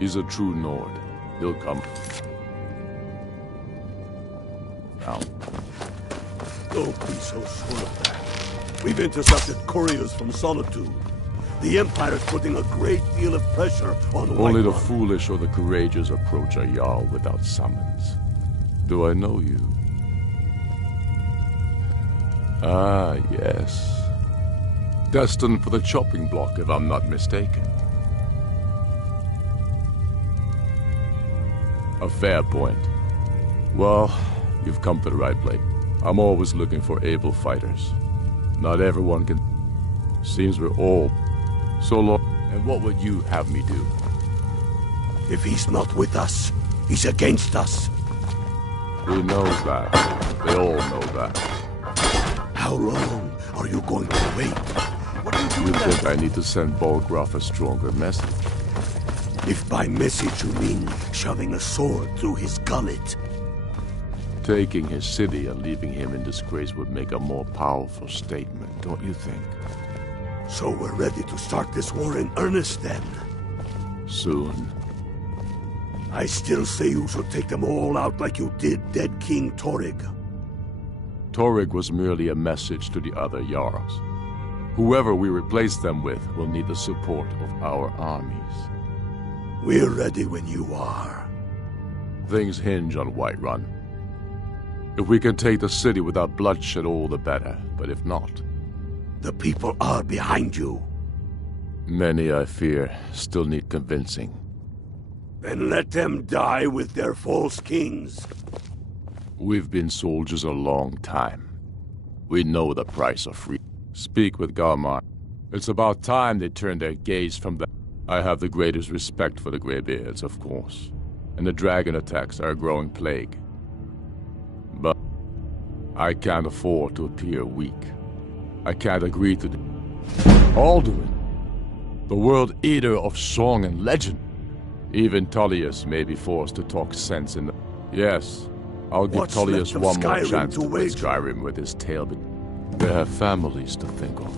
He's a true Nord. He'll come. Now. Don't be so sure of that. We've intercepted couriers from Solitude. The Empire's putting a great deal of pressure on Only the Whiterun. foolish or the courageous approach a Jarl without summons. Do I know you? Ah, yes. Destined for the chopping block, if I'm not mistaken. A fair point. Well, you've come to the right place. I'm always looking for able fighters. Not everyone can... Seems we're all so long. And what would you have me do? If he's not with us, he's against us. He knows that. They all know that. How long are you going to wait? What are you doing You there? think I need to send Bolgraf a stronger message? If by message you mean shoving a sword through his gullet. Taking his city and leaving him in disgrace would make a more powerful statement, don't you think? So we're ready to start this war in earnest then. Soon. I still say you should take them all out like you did dead King Torrig. Torrig was merely a message to the other Jarls. Whoever we replace them with will need the support of our armies. We're ready when you are. Things hinge on Whiterun. If we can take the city without bloodshed, all the better. But if not... The people are behind you. Many, I fear, still need convincing. Then let them die with their false kings. We've been soldiers a long time. We know the price of freedom. Speak with Galmar. It's about time they turn their gaze from the... I have the greatest respect for the Greybeards, of course. And the dragon attacks are a growing plague. But I can't afford to appear weak. I can't agree to... Alduin, the world eater of song and legend. Even Tullius may be forced to talk sense in the... Yes, I'll give What's Tullius left of one more Skyrim chance to to win wage? Skyrim with his tail, but they have families to think of.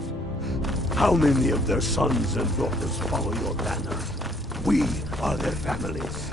How many of their sons and daughters follow your banner? We are their families.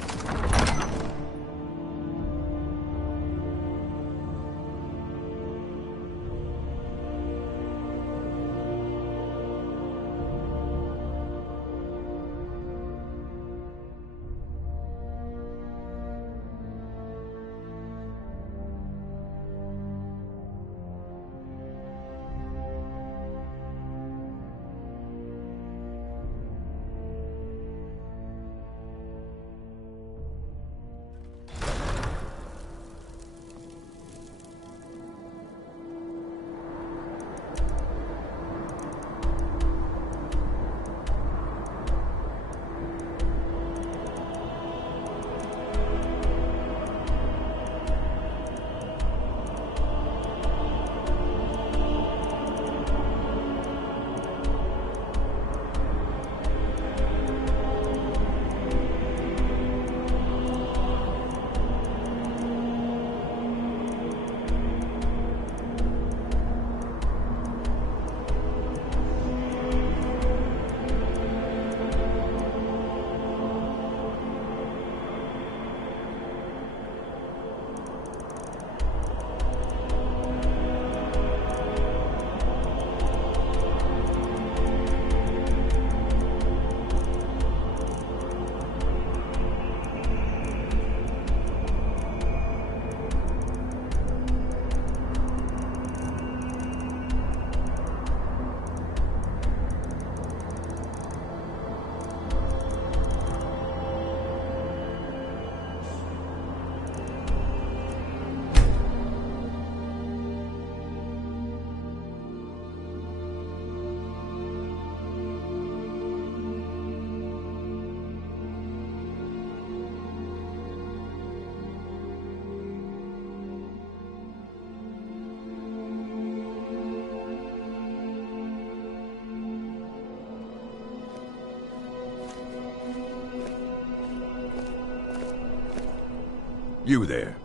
You there.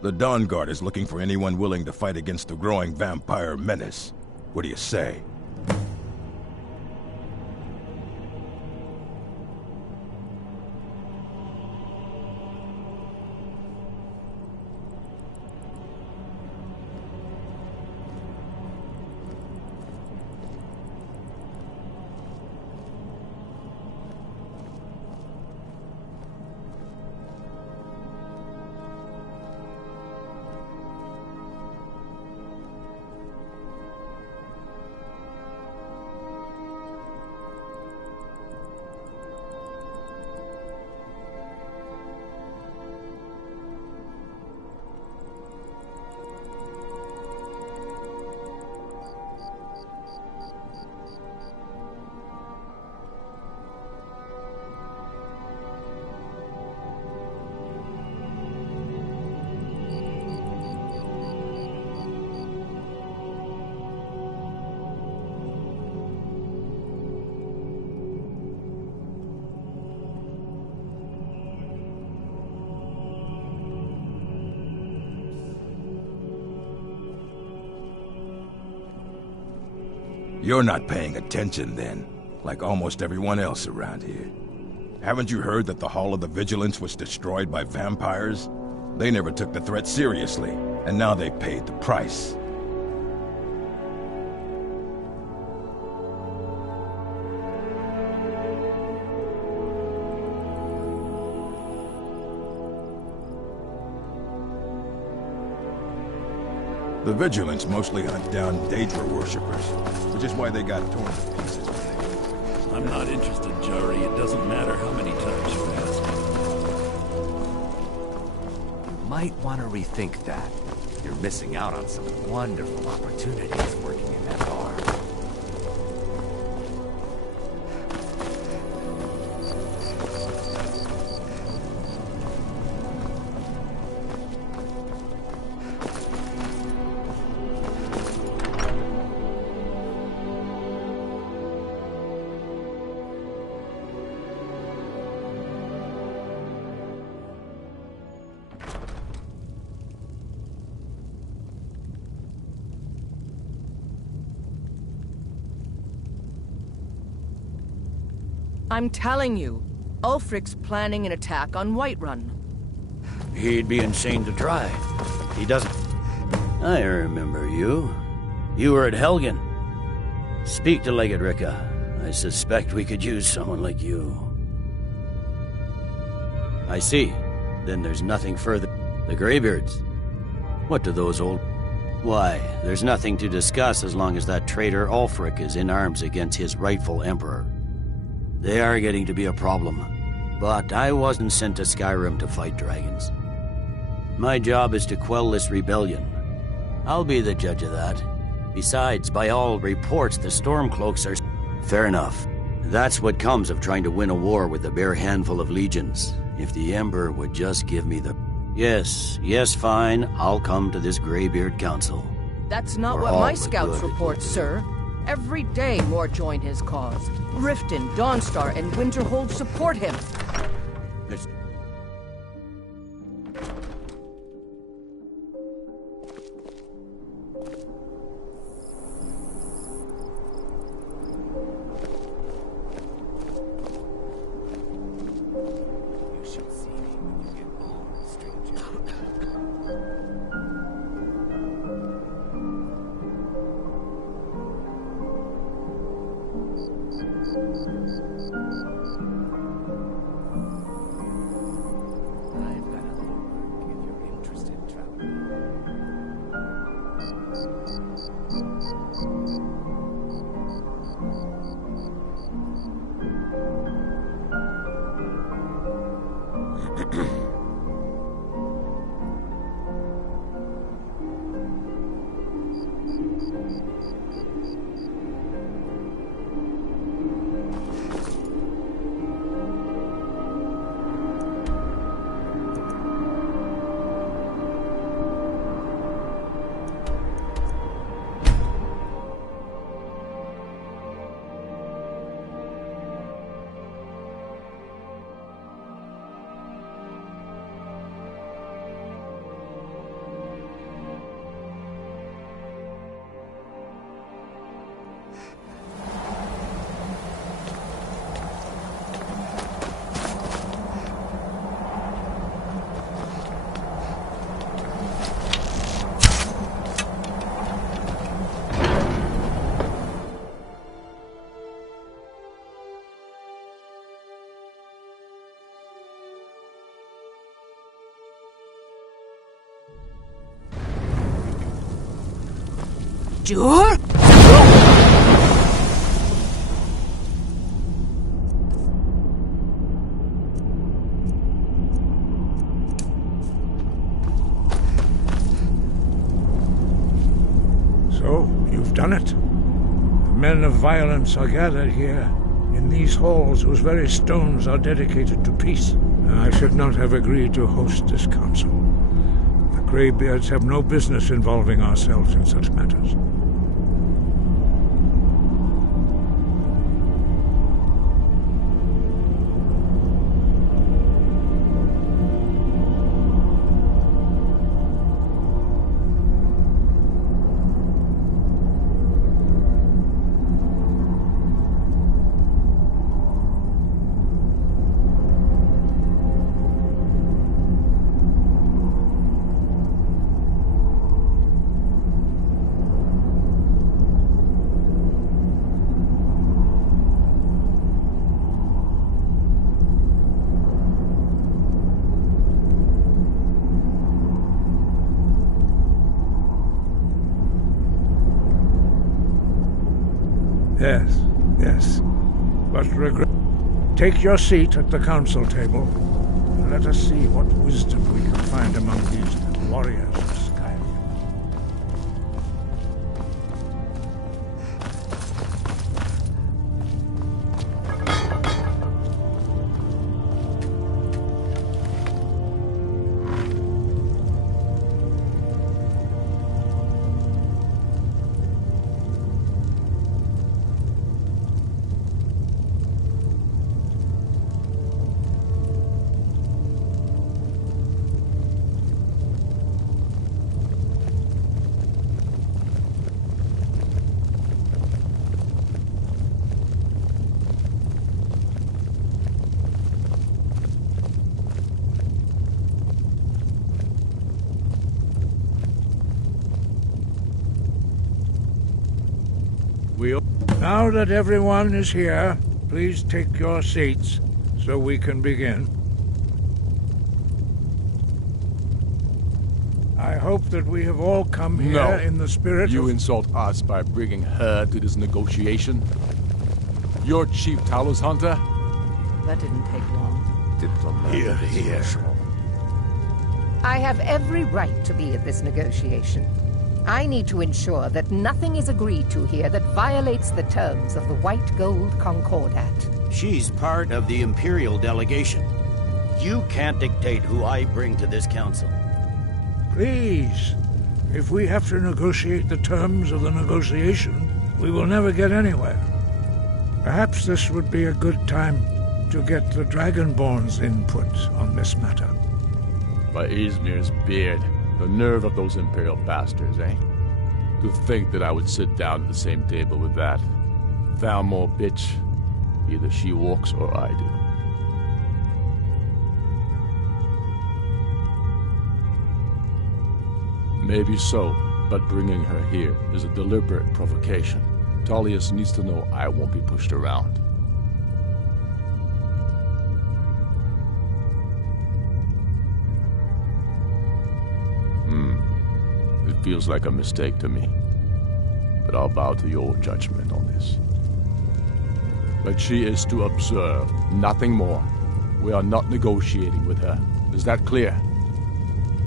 The Dawn Guard is looking for anyone willing to fight against the growing vampire menace. What do you say? You're not paying attention then, like almost everyone else around here. Haven't you heard that the Hall of the Vigilance was destroyed by vampires? They never took the threat seriously, and now they paid the price. The Vigilance mostly hunt down Daedra worshippers, which is why they got torn to pieces when they... I'm not interested, Jari. It doesn't matter how many times you ask. You might want to rethink that. You're missing out on some wonderful opportunities working in that bar. I'm telling you, Ulfric's planning an attack on Whiterun. He'd be insane to try. He doesn't... I remember you. You were at Helgen. Speak to Legate Ricka. I suspect we could use someone like you. I see. Then there's nothing further. The Greybeards. What do those old... Why, there's nothing to discuss as long as that traitor Ulfric is in arms against his rightful emperor. They are getting to be a problem. But I wasn't sent to Skyrim to fight dragons. My job is to quell this rebellion. I'll be the judge of that. Besides, by all reports, the Stormcloaks are... Fair enough. That's what comes of trying to win a war with a bare handful of legions. If the Emperor would just give me the... Yes, fine. I'll come to this Greybeard Council. That's not For what all my the scouts good. report, sir. Every day more join his cause. Riften, Dawnstar, and Winterhold support him. It's... Sure? So, you've done it. The men of violence are gathered here, in these halls whose very stones are dedicated to peace. I should not have agreed to host this council. The Greybeards have no business involving ourselves in such matters. Yes, yes. But regret. Take your seat at the council table, and let us see what wisdom we can find among these warriors of Skyrim. Now that everyone is here, please take your seats so we can begin. I hope that we have all come here in the spirit You of... insult us by bringing her to this negotiation? You're Chief Talos Hunter? That didn't take long. Here, here. I have every right to be at this negotiation. I need to ensure that nothing is agreed to here that violates the terms of the White Gold Concordat. She's part of the Imperial delegation. You can't dictate who I bring to this council. Please, if we have to negotiate the terms of the negotiation, we will never get anywhere. Perhaps this would be a good time to get the Dragonborn's input on this matter. By Izmir's beard. The nerve of those Imperial bastards, eh? To think that I would sit down at the same table with that. Thalmor bitch. Either she walks or I do. Maybe so, but bringing her here is a deliberate provocation. Tullius needs to know I won't be pushed around. It feels like a mistake to me. But I'll bow to your judgment on this. But she is to observe, nothing more. We are not negotiating with her. Is that clear?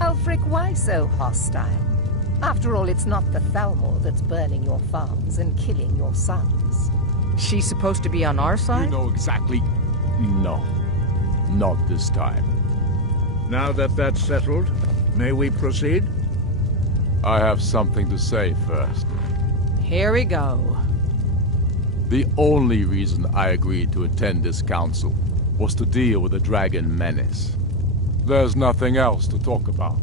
Ulfric, why so hostile? After all, it's not the Thalmor that's burning your farms and killing your sons. She's supposed to be on our side? You know exactly... No. Not this time. Now that that's settled, may we proceed? I have something to say first. Here we go. The only reason I agreed to attend this council was to deal with the dragon menace. There's nothing else to talk about.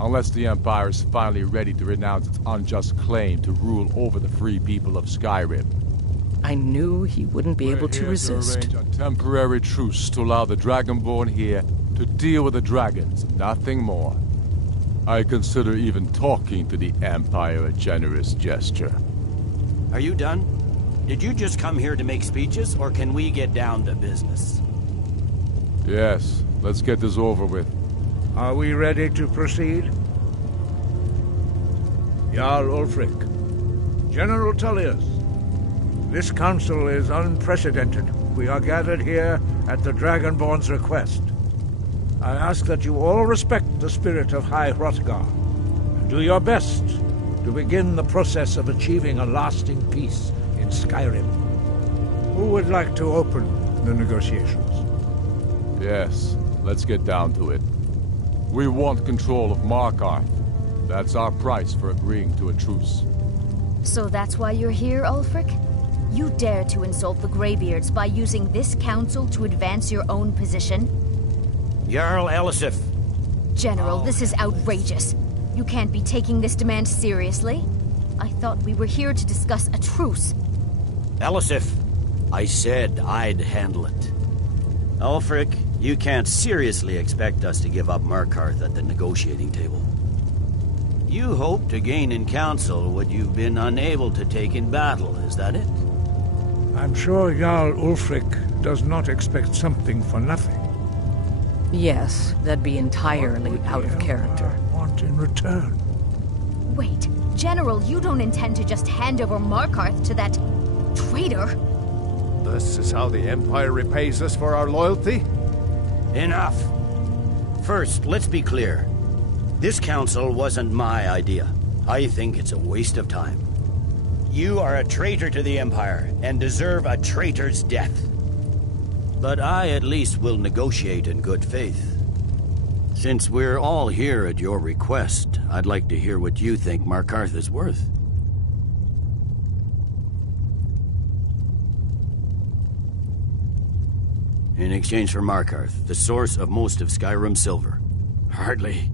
Unless the Empire is finally ready to renounce its unjust claim to rule over the free people of Skyrim. I knew he wouldn't be able to resist. We're here to arrange a temporary truce to allow the Dragonborn here to deal with the dragons, nothing more. I consider even talking to the Empire a generous gesture. Are you done? Did you just come here to make speeches, or can we get down to business? Yes, let's get this over with. Are we ready to proceed? Jarl Ulfric, General Tullius, this council is unprecedented. We are gathered here at the Dragonborn's request. I ask that you all respect the spirit of High Hrothgar, and do your best to begin the process of achieving a lasting peace in Skyrim. Who would like to open the negotiations? Yes, let's get down to it. We want control of Markarth. That's our price for agreeing to a truce. So that's why you're here, Ulfric? You dare to insult the Greybeards by using this council to advance your own position? Jarl Elisif. General, this is outrageous. You can't be taking this demand seriously. I thought we were here to discuss a truce. Elisif. I said I'd handle it. Ulfric, you can't seriously expect us to give up Markarth at the negotiating table. You hope to gain in council what you've been unable to take in battle, is that it? I'm sure Jarl Ulfric does not expect something for nothing. Yes, that'd be entirely out of character. Want in return? Wait, General, you don't intend to just hand over Markarth to that Traitor? This is how the Empire repays us for our loyalty? Enough. First, let's be clear. This council wasn't my idea. I think it's a waste of time. You are a traitor to the Empire and deserve a traitor's death. But I at least will negotiate in good faith. Since we're all here at your request, I'd like to hear what you think Markarth is worth. In exchange for Markarth, the source of most of Skyrim's silver. Hardly.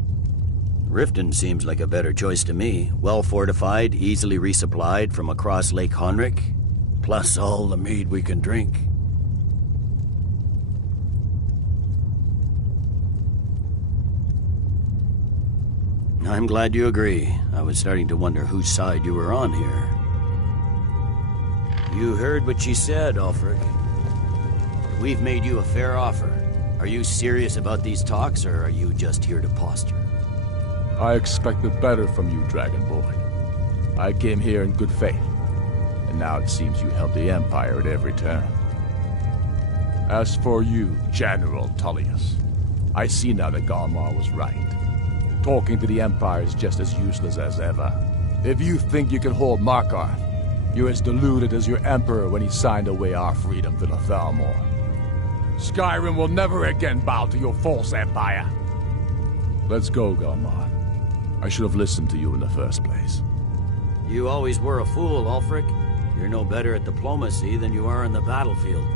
Riften seems like a better choice to me. Well fortified, easily resupplied from across Lake Honrick, plus all the mead we can drink. I'm glad you agree. I was starting to wonder whose side you were on here. You heard what she said, Ulfric. We've made you a fair offer. Are you serious about these talks, or are you just here to posture? I expected better from you, Dragonborn. I came here in good faith, and now it seems you help the Empire at every turn. As for you, General Tullius, I see now that Galmar was right. Talking to the Empire is just as useless as ever. If you think you can hold Markarth, you're as deluded as your Emperor when he signed away our freedom to the Thalmor. Skyrim will never again bow to your false empire. Let's go, Galmar. I should have listened to you in the first place. You always were a fool, Ulfric. You're no better at diplomacy than you are in the battlefield.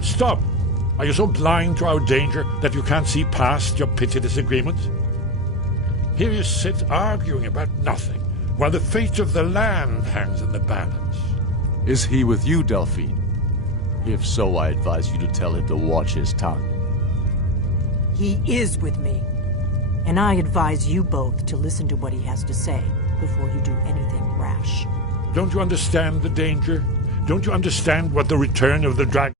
Stop! Are you so blind to our danger that you can't see past your petty disagreements? Here you sit arguing about nothing, while the fate of the land hangs in the balance. Is he with you, Delphine? If so, I advise you to tell him to watch his tongue. He is with me. And I advise you both to listen to what he has to say before you do anything rash. Don't you understand the danger? Don't you understand what the return of the dragon...